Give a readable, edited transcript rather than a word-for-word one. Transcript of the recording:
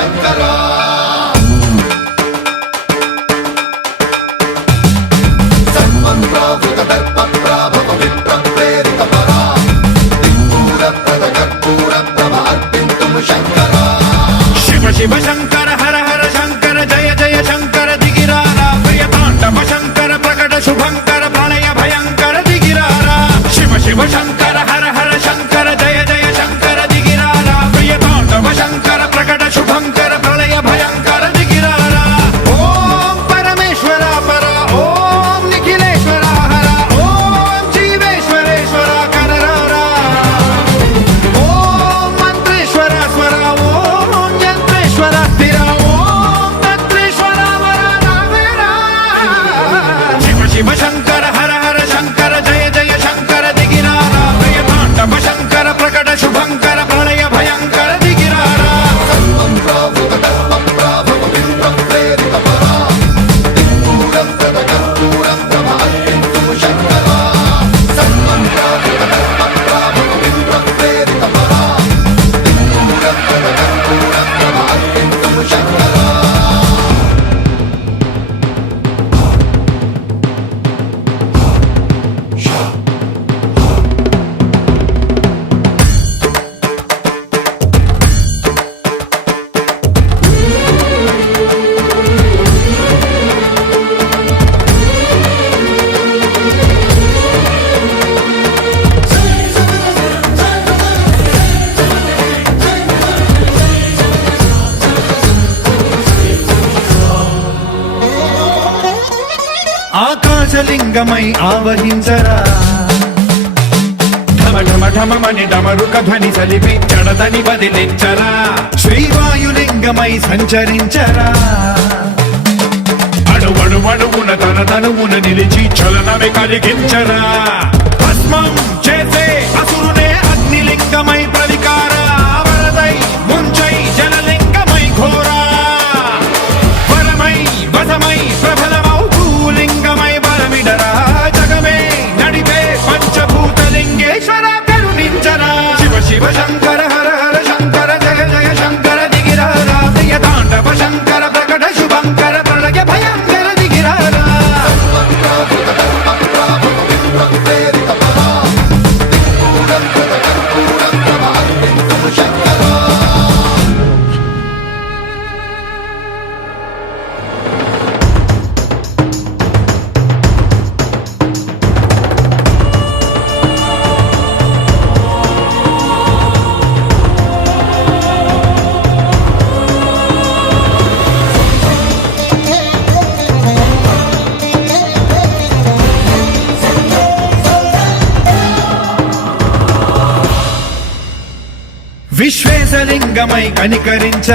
శంకరా సన్మంత్రావృత దర్ప ప్రాభవ విప్ర ప్రేరిత పరా దిక్పూర ప్రద కర్పూర ప్రభ అర్పింతుము శంకరా శివ శివ శంకర హర హర శంకర జయ జయ శంకర దిగిరారా ప్రియ తాండవ శంకర ప్రకట శుభంకర ప్రళయ భయంకర దిగిరారా శివ శివ శంకర హర హర శంకర జయ జయ శంకర దిగిరారా ప్రియ తాండవ శంకర ప్రకట శుభంకర ప్రళయ భయంకర దిగిరారా ఓం పరమేశ్వర పర ఓం నిఖిలేశ్వర హర ఓం జీవేశ్వరేశ్వర కరరారా ఓం మంత్రేశ్వర స్వర ఓం యంత్రేశ్వర స్థిర ఓం తంత్రేశ్వర వర నావేరా శివ శివ శంకర హర హర శంకర జయ జయ శంకర దిగిరారా ప్రియ తాండవ శంకర ప్రకట శుభంకర ప్రళయ భయంకర దిగిరారా సన్మంత్రావృత దర్ప ప్రాభవ విప్ర ప్రేరిత పరా దిక్పూర ప్రద కర్పూర ప్రభ అర్పింతుము శంకరా సన్మంత్రావృత దర్ప ప్రాభవ విప్ర ప్రేరిత పరా దిక్పూర ప్రద కర్పూర ప్రభ అర్పింతుము శంకరా ఆకాశలింగమై ఆవహించరా ఢమ ఢమ ఢమమని డమరుక ధ్వని సలిపి జడదని బదిలించరా శ్రీవాయులింగమై సంచరించరా అణువణువున తన తనువున నిలిచి చలనమే కలిగించరా భస్మం చేసే అసురునే అగ్నిలింగమై ప్రవికార వరదై ముంచై జలలింగమై ఘోరా వరమై వసమై ప్రబలమౌ భూలింగమై బలమిడరా జగమే నడిపే పంచభూతలింగేశ్వర కరుణించరా శివ శివ శంకర హర హర శంకర జయ జయ శంకర దిగిరారా ప్రియ తాండవ శంకర ప్రకట శుభంకర ప్రళయ భయంకర దిగిరారా సన్మంత్రావృత దర్ప ప్రాభవ విప్ర ప్రేరిత పరా దిక్పూర ప్రద కర్పూర ప్రభ అర్పింతుము శంకరా విశ్వేశలింగమై కనికరించ